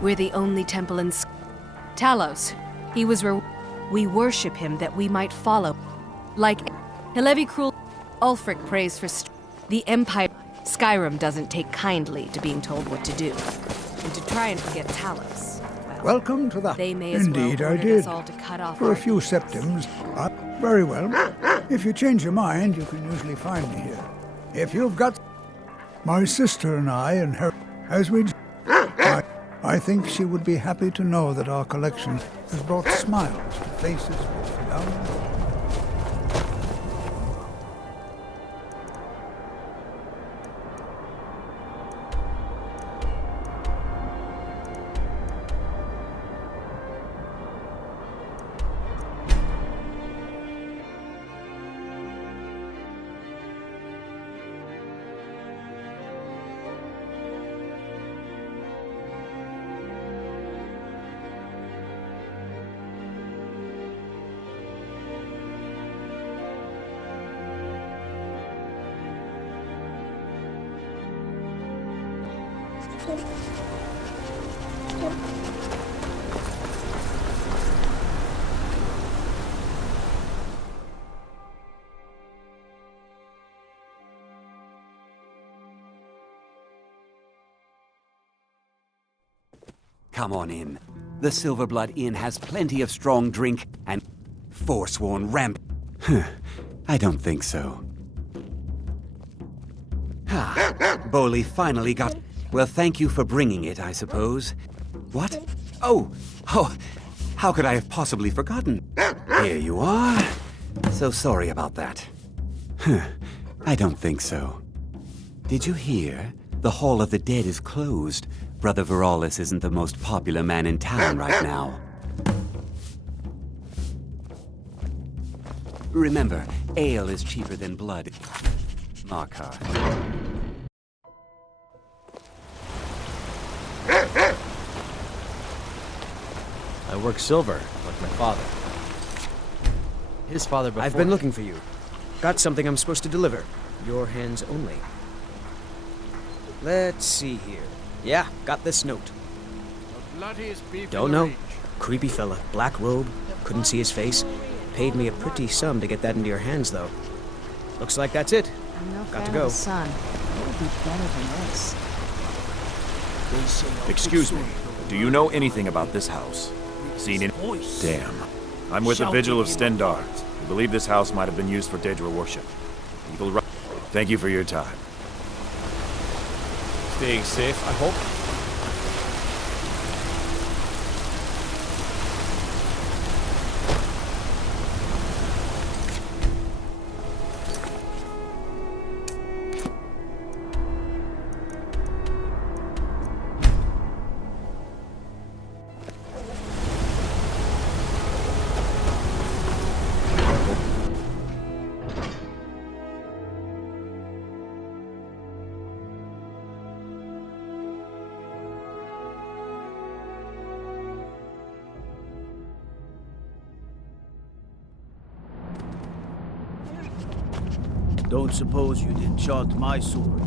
We're the only temple in Talos. He was we worship him that we might follow. Like Hilevi Cruel, Ulfric prays for the Empire. Skyrim doesn't take kindly to being told what to do. And to try and forget Talos. Well, Welcome to the... they may as Indeed, well I ordered did. us all to cut off For our a few septims. Very well. If you change your mind, you can usually find me here. If you've got... My sister and I inherit... As we... I think she would be happy to know that our collection has brought smiles to faces both young and old. Come on in. The Silverblood Inn has plenty of strong drink and forsworn ramp. I don't think so. Boley finally got... Well, thank you for bringing it, I suppose. What? Oh, how could I have possibly forgotten? Here you are. So sorry about that. I don't think so. Did you hear? The Hall of the Dead is closed. Brother Veralis isn't the most popular man in town right now. Remember, ale is cheaper than blood. Markar. I work silver, like my father. His father before... I've been looking for you. Got something I'm supposed to deliver. Your hands only. Let's see here. Yeah, got this note. Don't know. Creepy fella, black robe, couldn't see his face. Paid me a pretty sum to get that into your hands, though. Looks like that's it. I'm no Got to fan go. of the sun. It would be better than this. Excuse me, do you know anything about this house? Seen in... Damn. I'm with the Vigil of Stendar. We believe this house might have been used for Daedra worship. Evil right. Thank you for your time. Staying safe, I hope. Don't suppose you'd enchant my sword.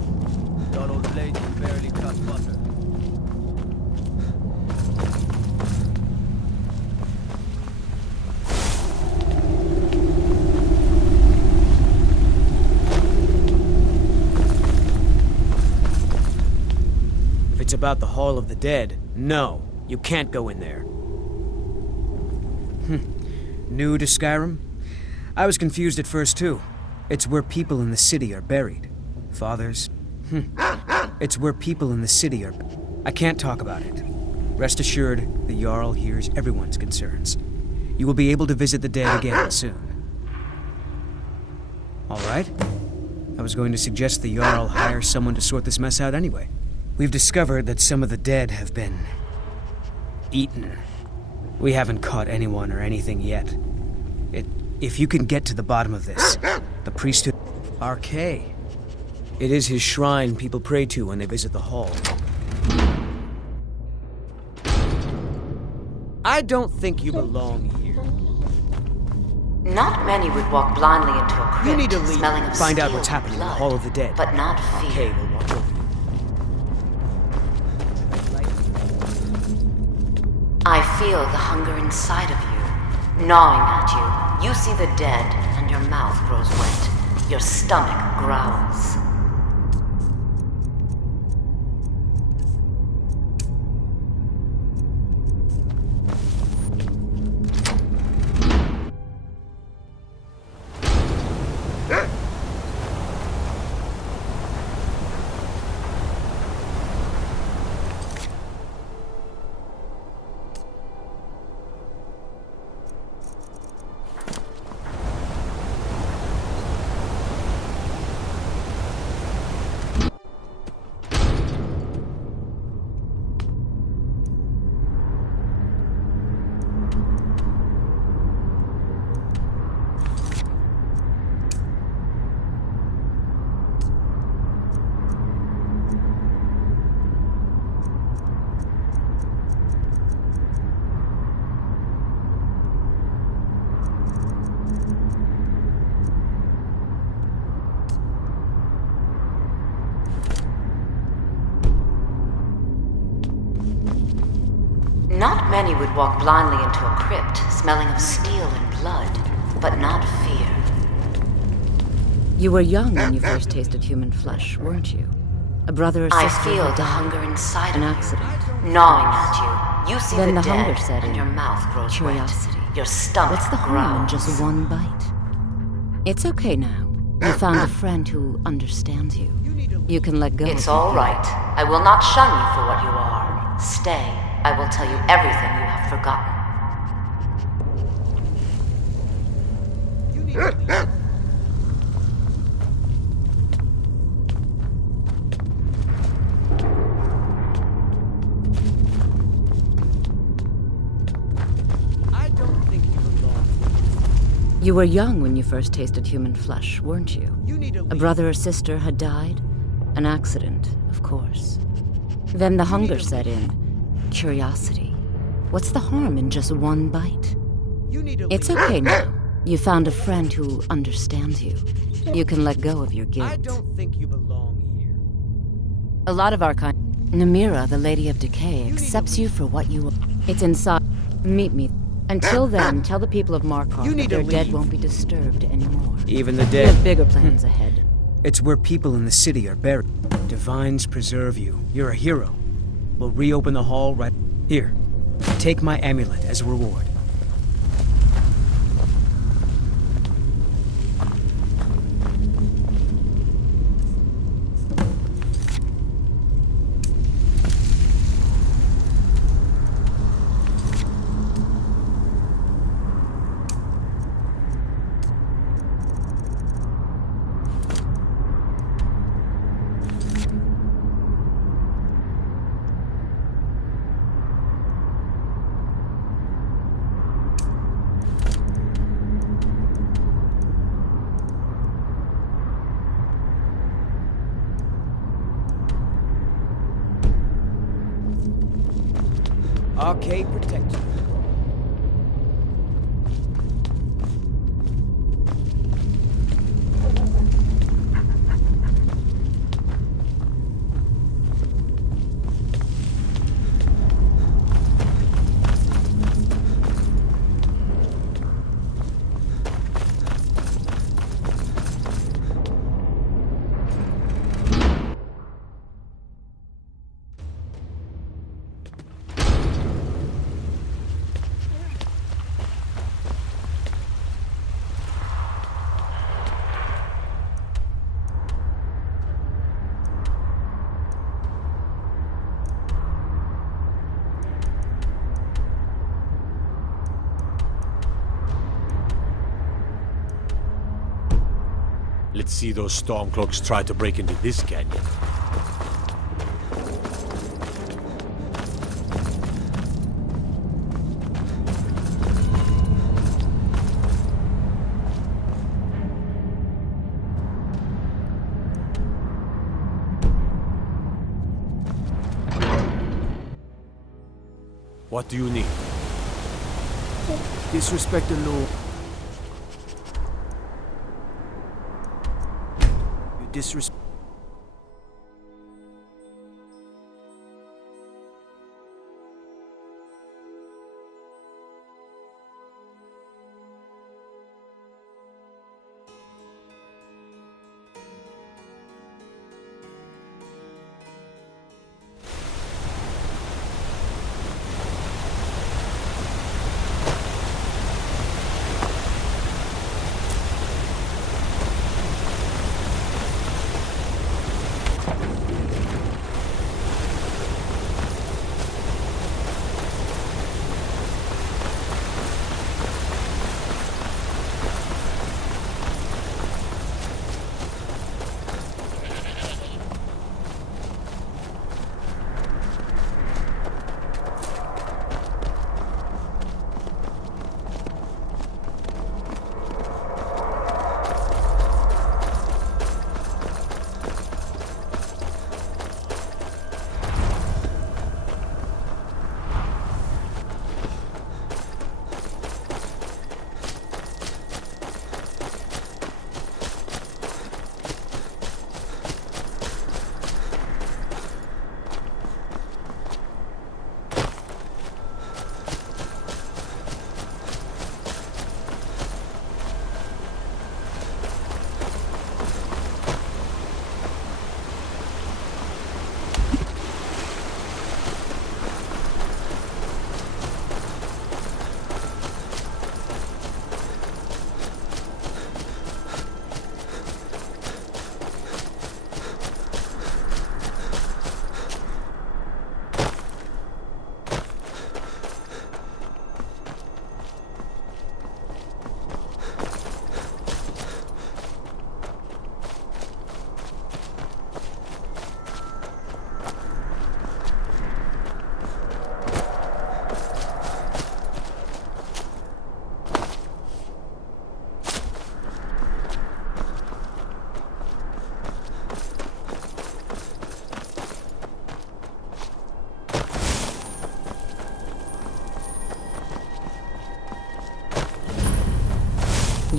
Dull old blade can barely cut butter. If it's about the Hall of the Dead, no, you can't go in there. New to Skyrim? I was confused at first, too. It's where people in the city are buried. Fathers. It's where people in the city are... I can't talk about it. Rest assured, the Jarl hears everyone's concerns. You will be able to visit the dead again soon. All right? I was going to suggest the Jarl hire someone to sort this mess out anyway. We've discovered that some of the dead have been... eaten. We haven't caught anyone or anything yet. If you can get to the bottom of this, the priesthood... Arcay. It is his shrine people pray to when they visit the hall. I don't think you belong here. Not many would walk blindly into a crypt, You need to leave smelling and of find out steel what's happening in the blood, Hall of the Dead. but not Arcay fear. will watch over you. I feel the hunger inside of you, gnawing at you. You see the dead, and your mouth grows wet. Your stomach growls. Not many would walk blindly into a crypt, smelling of steel and blood, but not fear. You were young when you first tasted human flesh, weren't you? A brother or sister. I feel the hunger inside an of accident. you, gnawing at you. You see Then the the dead, hunger set and in. your mouth grows Curiosity. wet. Your stomach What's the harm in growls. just one bite? It's okay now. You found a friend who understands you. You can let go. It's of your all guilt. right. I will not shun you for what you are. Stay. I will tell you everything you have forgotten. I don't think you belong. You were young when you first tasted human flesh, weren't you? You need to A leave. brother or sister had died? An accident, of course. Then the hunger set in. Curiosity. What's the harm in just one bite? You need to It's leave. okay now. You found a friend who understands you. You can let go of your guilt. I don't think you belong here. A lot of our kind. Namira, the Lady of Decay, accepts you for what you are. It's inside. Meet me. Until then, tell the people of Markarth You that need to their dead leave. won't be disturbed anymore. Even the We dead. have bigger plans ahead. It's where people in the city are buried. Divines preserve you. You're a hero. We'll reopen the hall right here. Take my amulet as a reward. Arcade protector. Let's see those Stormcloaks try to break into this canyon. What do you need? Disrespect the law. You disrespect.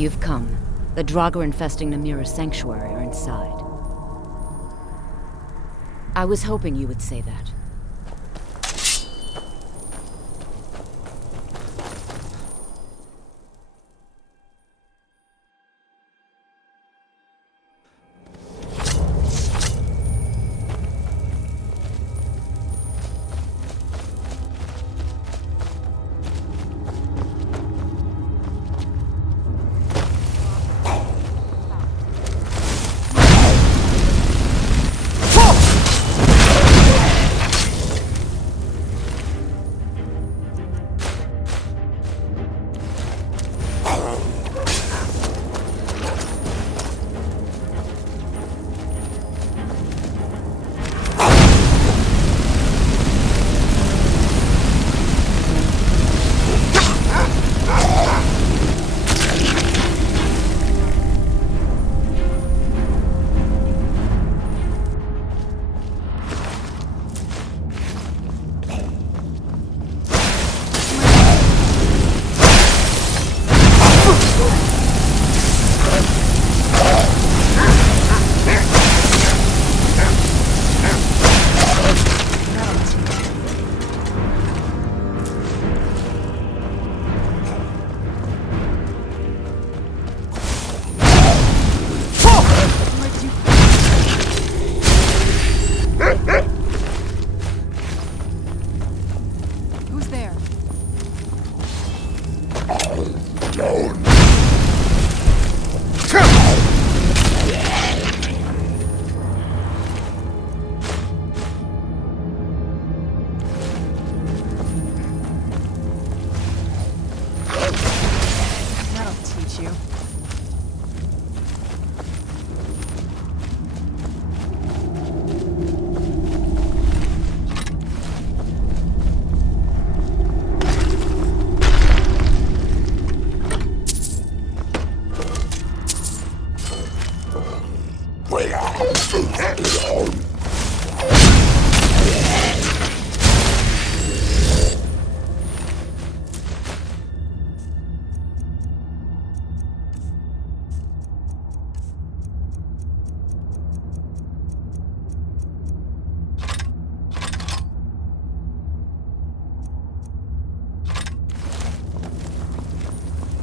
You've come. The Draugr infesting Namira's sanctuary are inside. I was hoping you would say that.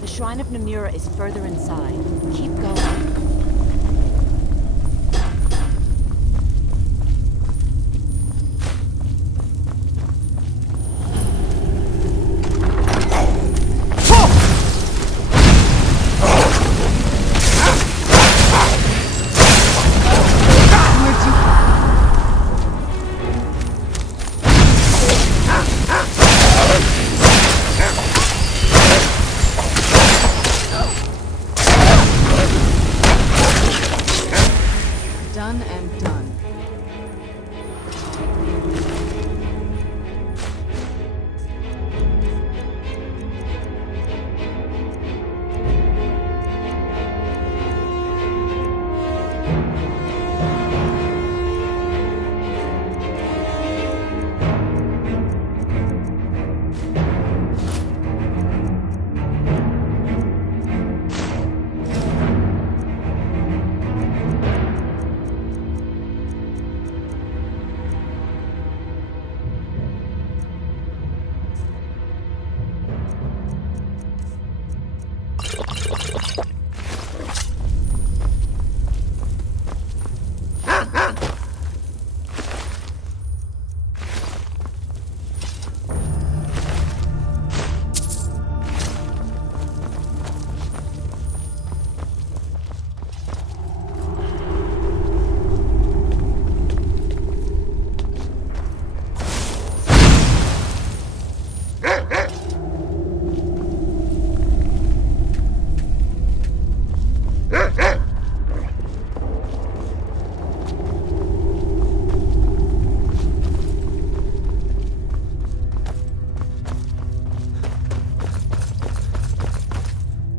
The Shrine of Namira is further inside. Keep going. Done and done.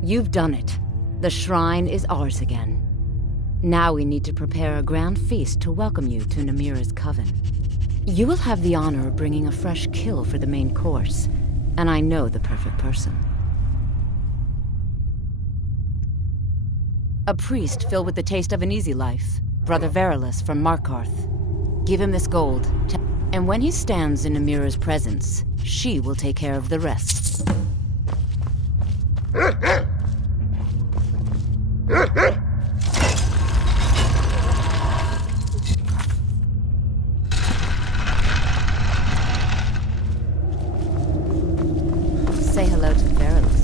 You've done it. The shrine is ours again. Now we need to prepare a grand feast to welcome you to Namira's coven. You will have the honor of bringing a fresh kill for the main course, and I know the perfect person. A priest filled with the taste of an easy life. Brother Verilus from Markarth. Give him this gold, and when he stands in Amira's presence, she will take care of the rest. Say hello to Verilus.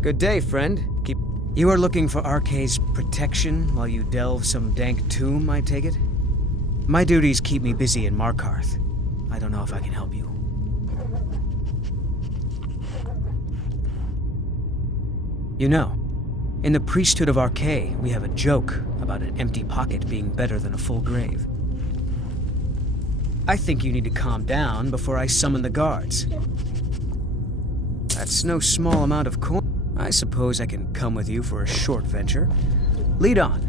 Good day, friend. You are looking for Arkay's protection while you delve some dank tomb, I take it? My duties keep me busy in Markarth. I don't know if I can help you. You know, in the priesthood of Arkay, we have a joke about an empty pocket being better than a full grave. I think you need to calm down before I summon the guards. That's no small amount of coin. I suppose I can come with you for a short venture. Lead on.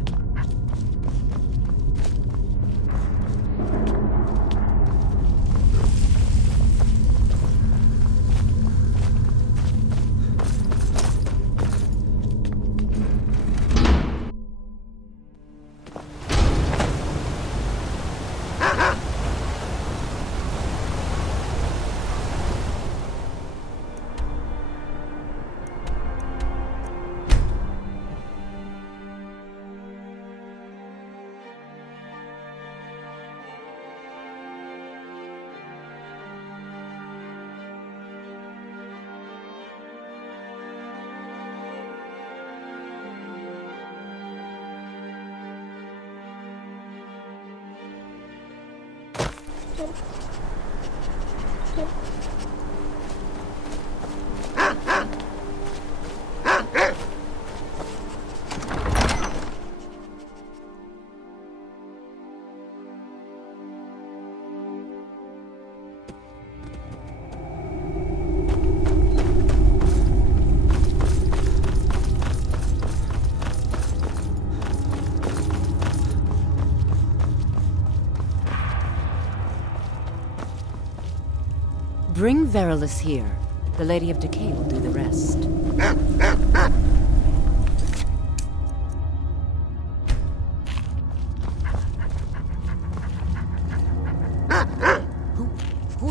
Bring Verilus here. The Lady of Decay will do the rest.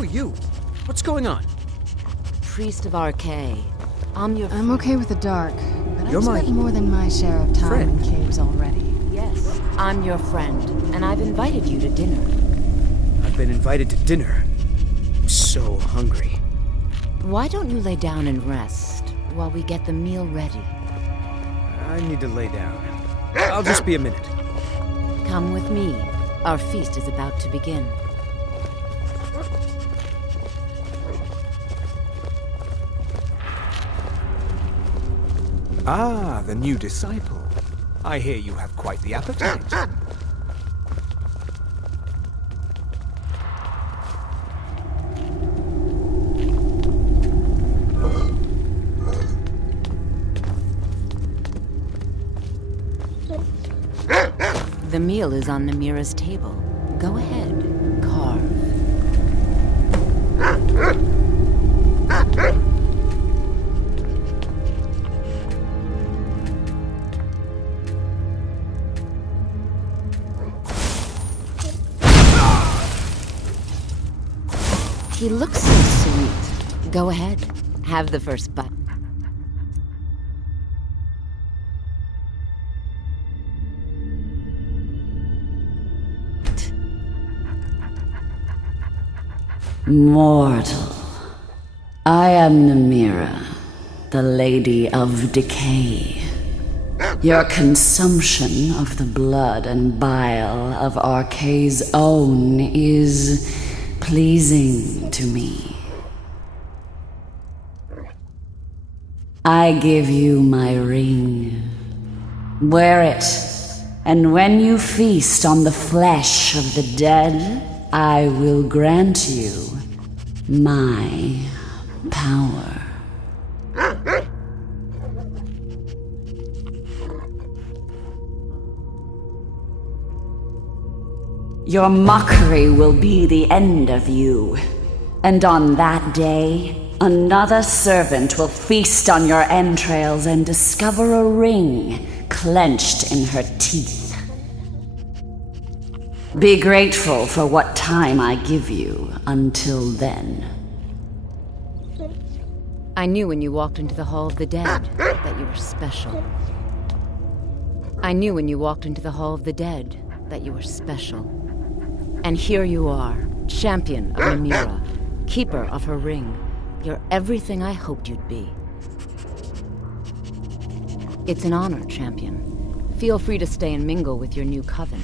Who are you? What's going on? Priest of Arcay. I'm okay with the dark, but You're I've spent more than my share of time friend. in caves already. Yes, I'm your friend, and I've invited you to dinner. I've been invited to dinner. I'm so hungry. Why don't you lay down and rest while we get the meal ready? I need to lay down. I'll just be a minute. Come with me. Our feast is about to begin. Ah, the new disciple. I hear you have quite the appetite. The meal is on Namira's table. Go ahead, carve. He looks so sweet. Go ahead, have the first bite. Mortal, I am Namira, the Lady of Decay. Your consumption of the blood and bile of Arcay's own is pleasing to me. I give you my ring. Wear it, and when you feast on the flesh of the dead, I will grant you my power. Your mockery will be the end of you. And on that day, another servant will feast on your entrails and discover a ring clenched in her teeth. Be grateful for what time I give you until then. I knew when you walked into the Hall of the Dead that you were special. I knew when you walked into the Hall of the Dead that you were special. And here you are, champion of Namira, keeper of her ring. You're everything I hoped you'd be. It's an honor, champion. Feel free to stay and mingle with your new coven.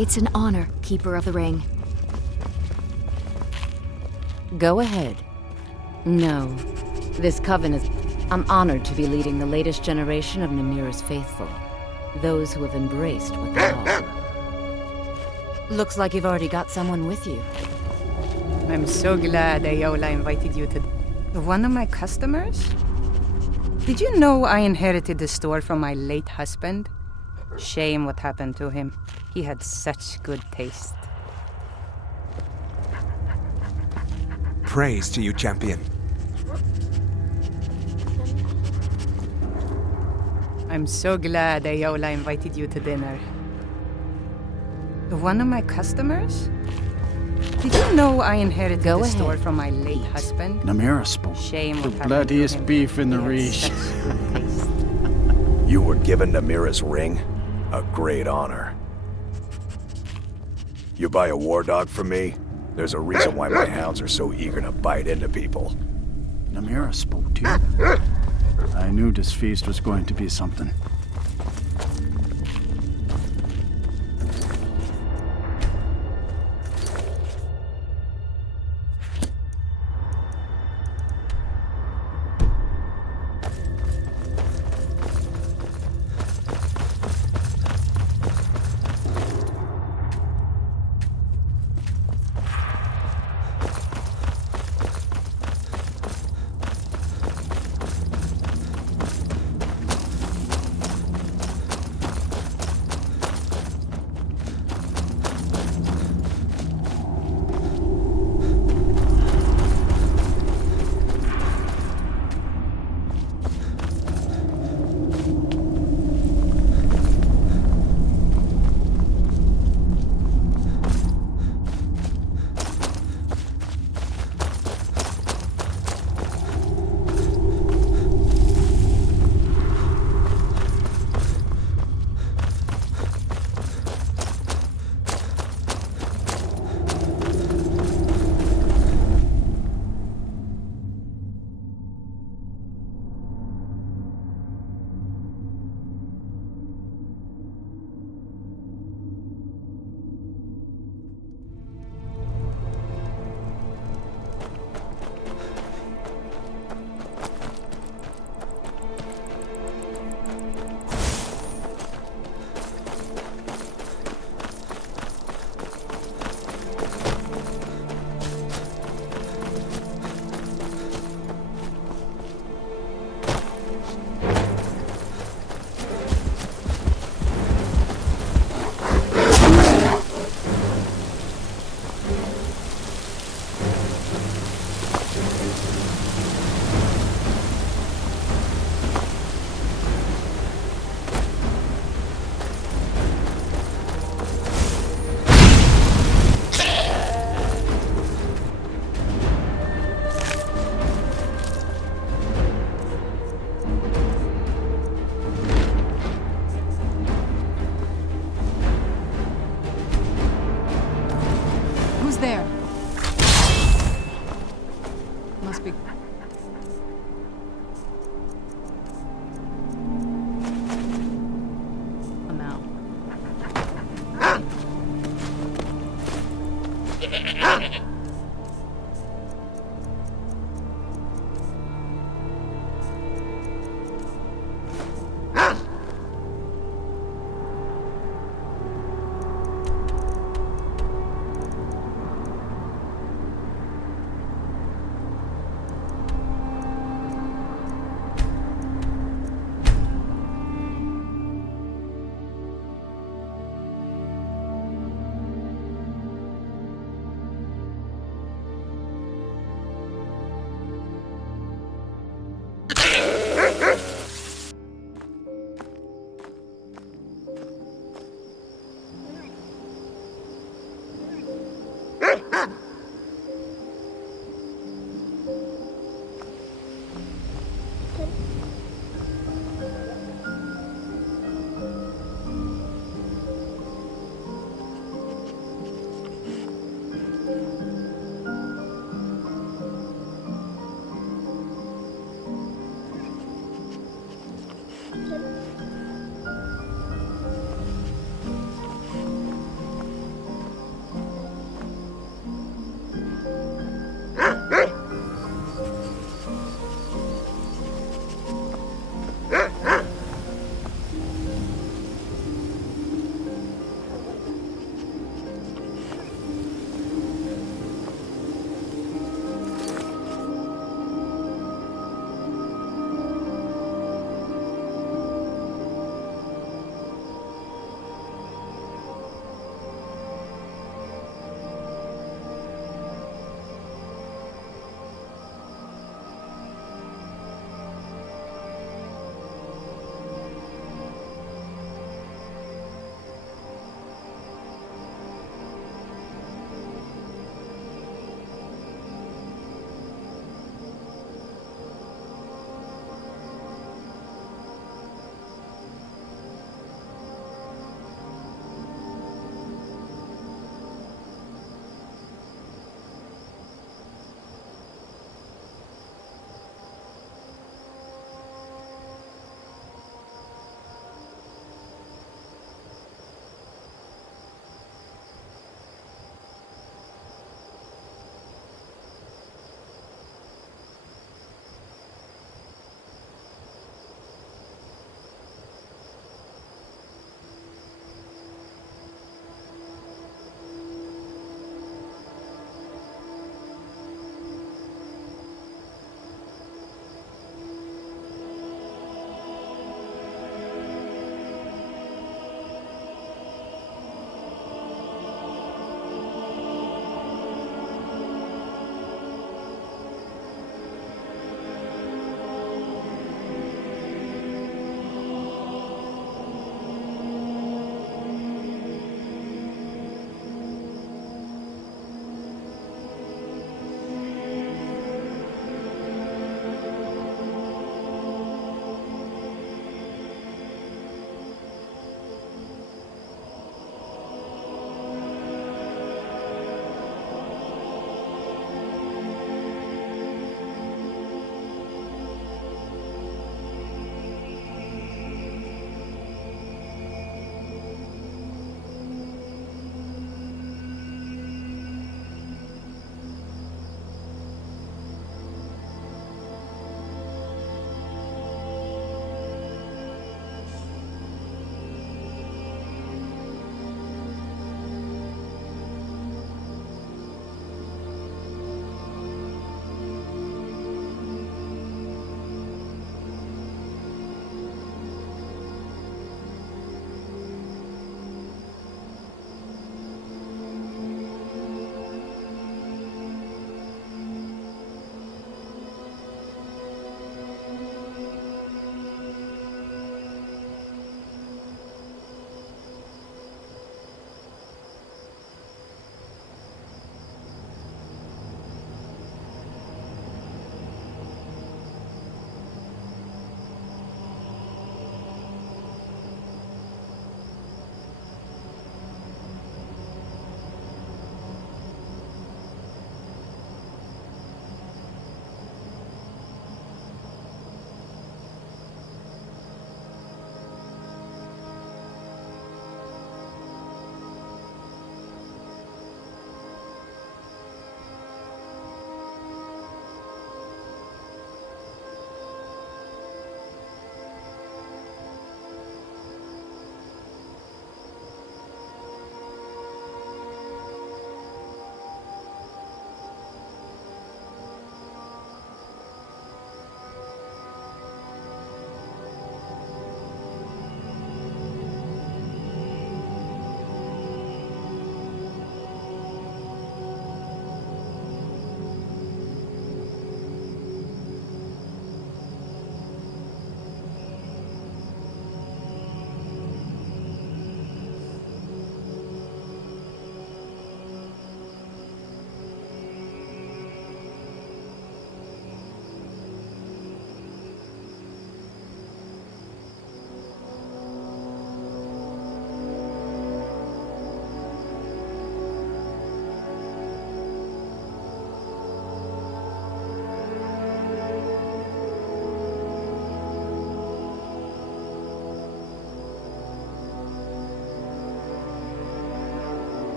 It's an honor, Keeper of the Ring. Go ahead. No. This coven is... I'm honored to be leading the latest generation of Namira's faithful. Those who have embraced what they are. Looks like you've already got someone with you. I'm so glad Ayola invited you to... One of my customers? Did you know I inherited the store from my late husband? Shame what happened to him. He had such good taste. Praise to you, champion. I'm so glad Ayola invited you to dinner. One of my customers? Did you know I inherited the store from my late husband? Namira spoke. Shame The what happened bloodiest to him. beef in the He had Reach. such good taste. You were given Namira's ring? A great honor. You buy a war dog from me? There's a reason why my hounds are so eager to bite into people. Namira spoke to you. I knew this feast was going to be something.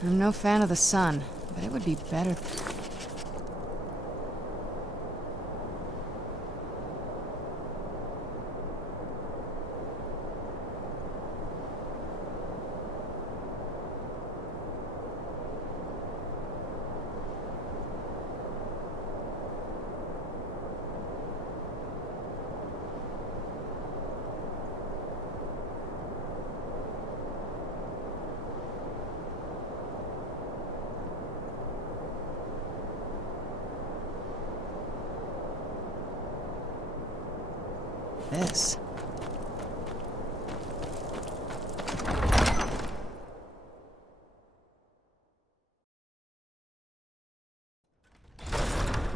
I'm no fan of the sun, but it would be better. This.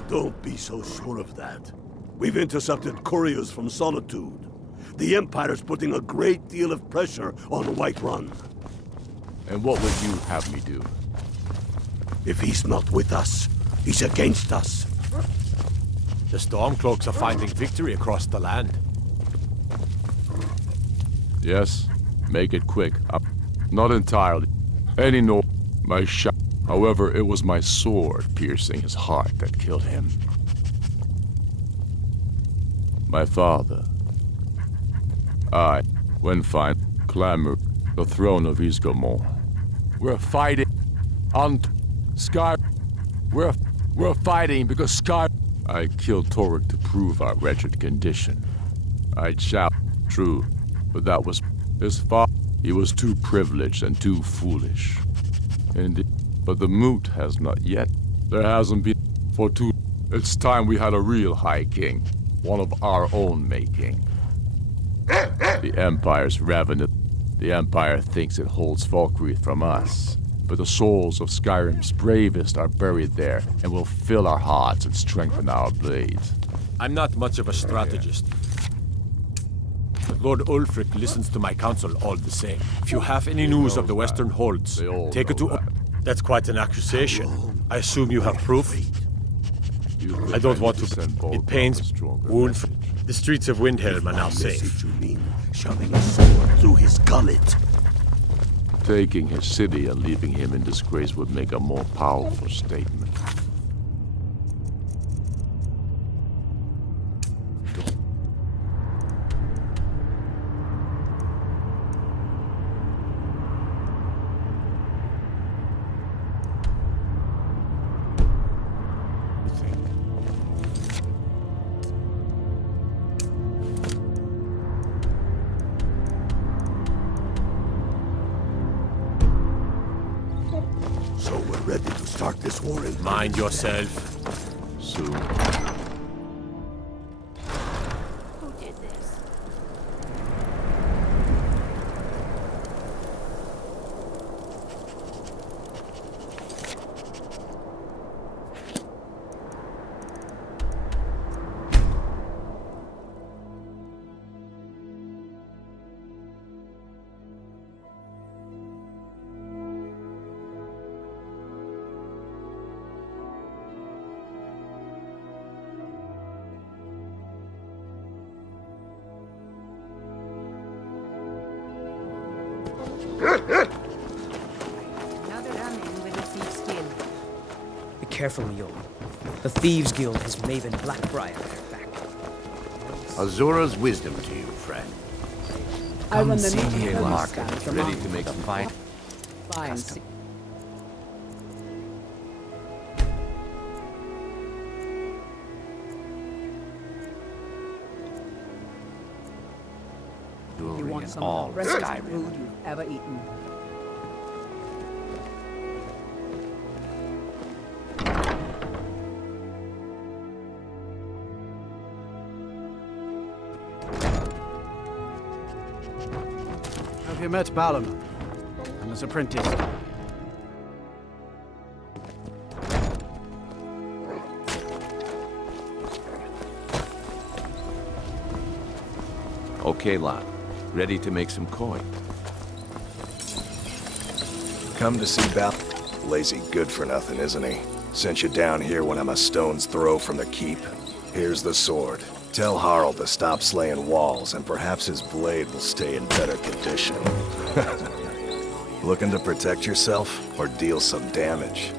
Don't be so sure of that. We've intercepted couriers from Solitude. The Empire's putting a great deal of pressure on Whiterun. And what would you have me do? If he's not with us, he's against us. The Stormcloaks are finding victory across the land. Yes, make it quick. Not entirely. Any no, my shot. However, it was my sword piercing his heart that killed him. My father. I, when fine, clamored the throne of Isgomor. We're fighting on Sky. We're fighting because Sky. I killed Torek to prove our wretched condition. I'd shout, true. But that was his father. He was too privileged and too foolish. Indeed. But the moot has not yet. There hasn't been for too. It's time we had a real High King. One of our own making. The Empire's ravenous. The Empire thinks it holds Falkreath from us. But the souls of Skyrim's bravest are buried there and will fill our hearts and strengthen our blades. I'm not much of a strategist. But Lord Ulfric listens to my counsel all the same. If you have any news of the Western Holds, take it to... That's quite an accusation. I assume you have proof? I don't want to... It pains... Wound... The streets of Windhelm are now safe. You mean shoving a sword through his gullet? Taking his city and leaving him in disgrace would make a more powerful statement. So we're ready to start this war in... Mind yourself. Soon. Who did this? Another ramen with a thief's skin. Be careful, Leon. The Thieves Guild has Maven Blackbriar at their back. Azura's wisdom to you, friend. I run the see me in the market, market, ready to make some fine. Fine. You want some all of the best Skyrim. food you've ever eaten. Have you met Balin? I'm his apprentice. Okay, lad. Ready to make some coin. Come to see Bal. Lazy good for nothing, isn't he? Sent you down here when I'm a stone's throw from the keep. Here's the sword. Tell Harald to stop slaying walls, and perhaps his blade will stay in better condition. Looking to protect yourself or deal some damage?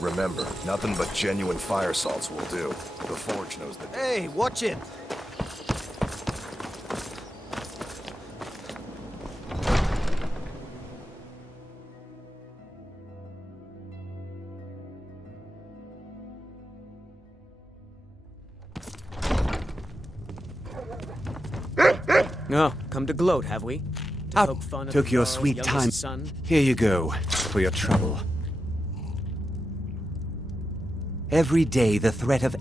Remember, nothing but genuine fire salts will do. The Forge knows the... Hey, watch it! No, come to gloat, have we? To poke fun at Took the your Jarl's sweet youngest time. son? Here you go, for your trouble. Every day the threat of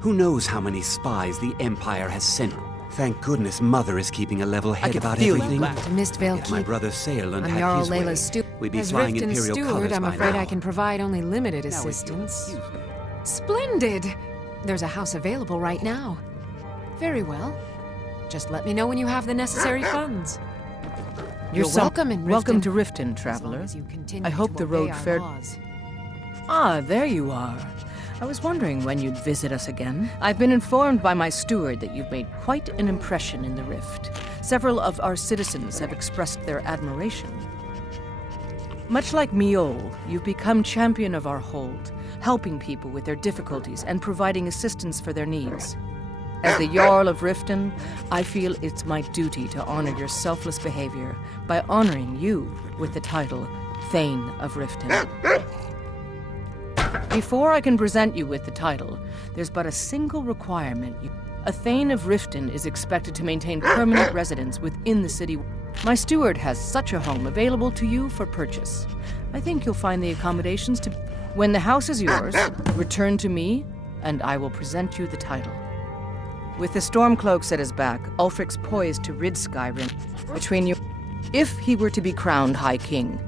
who knows how many spies the Empire has sent. Thank goodness Mother is keeping a level head about everything. To Mistvale If my Keep. brother Sale and I'm had Jarl his way, Layla's steward. we'd be As flying Riften's Imperial steward, colors I'm by afraid now. I can provide only limited assistance. Splendid! There's a house available right now. Very well. Just let me know when you have the necessary funds. You're welcome in Riften. Welcome to Riften, traveler. I hope the road fared... Ah, there you are. I was wondering when you'd visit us again. I've been informed by my steward that you've made quite an impression in the Rift. Several of our citizens have expressed their admiration. Much like Miol, you've become champion of our hold, helping people with their difficulties and providing assistance for their needs. As the Jarl of Riften, I feel it's my duty to honor your selfless behavior by honoring you with the title Thane of Riften. Before I can present you with the title, there's but a single requirement. A Thane of Riften is expected to maintain permanent residence within the city. My steward has such a home available to you for purchase. I think you'll find the accommodations to... When the house is yours, return to me, and I will present you the title. With the Stormcloaks at his back, Ulfric's poised to rid Skyrim. Between you... If he were to be crowned High King,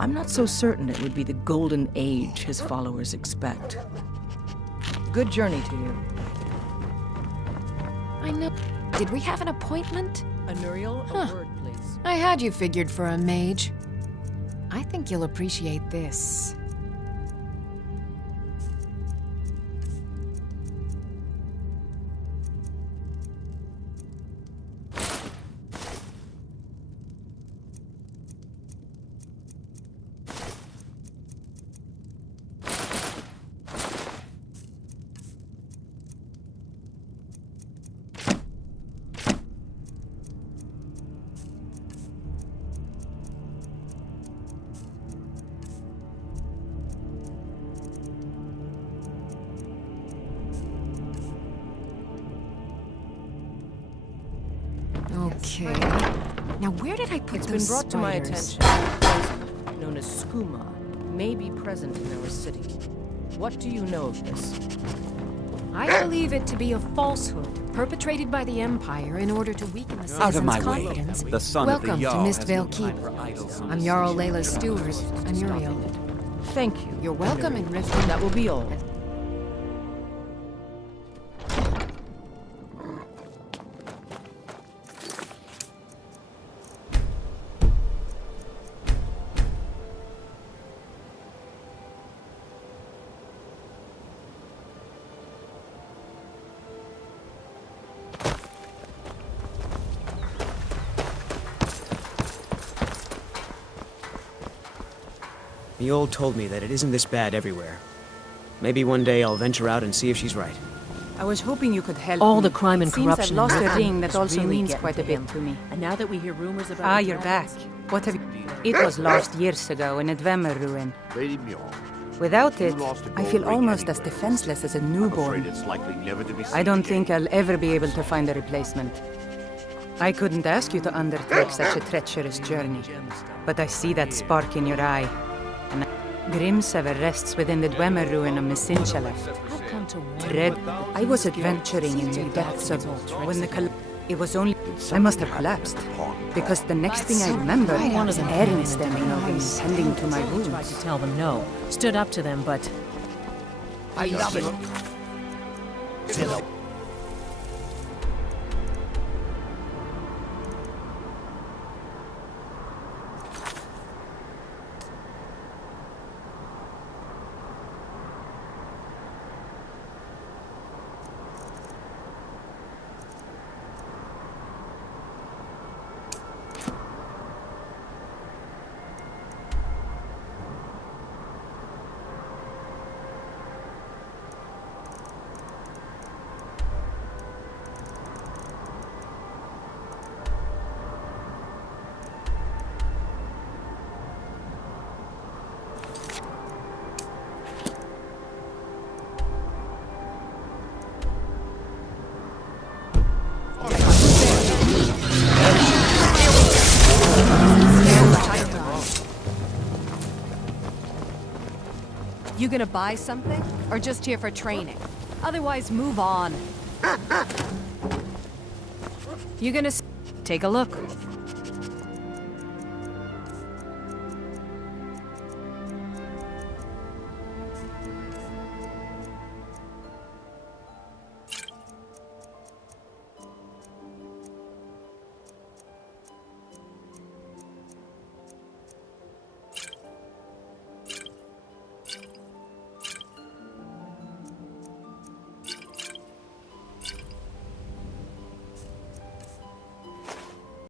I'm not so certain it would be the golden age his followers expect. Good journey to you. I know. Did we have an appointment? Anuriel, a word, please. I had you figured for a mage. I think you'll appreciate this. Okay. Now where did I put It's those been brought to my spiders? attention. Known as skooma may be present in our city. What do you know of this? I believe it to be a falsehood perpetrated by the Empire in order to weaken the Out of citizens' my way. confidence. The son Welcome of the to Jarl has Mistvale no Keep. time for idols. I'm Jarl Layla's steward, Anuriel. Thank you. You're welcome in Riften. That will be all. The old told me that it isn't this bad everywhere. Maybe one day I'll venture out and see if she's right. I was hoping you could help All me. the crime and It seems corruption I've lost in a Riften ring that is also really means getting quite a to bit him. to me. And now that we hear rumors about Ah, the you're back. dragons- What have you... It was lost years ago in a Dwemer ruin. Without it, I feel almost as defenseless as a newborn. I don't think I'll ever be able to find a replacement. I couldn't ask you to undertake such a treacherous journey, but I see that spark in your eye. And Grimsever rests within the Dwemer ruin of Mesinchalef. Dread. I was adventuring in the depths of when the it was only I must have collapsed because the next thing I remember was Erin standing over me, tending to my wounds. Tried to tell them no, stood up to them, but I love it. You gonna buy something? Or just here for training? Otherwise, move on. You gonna take a look?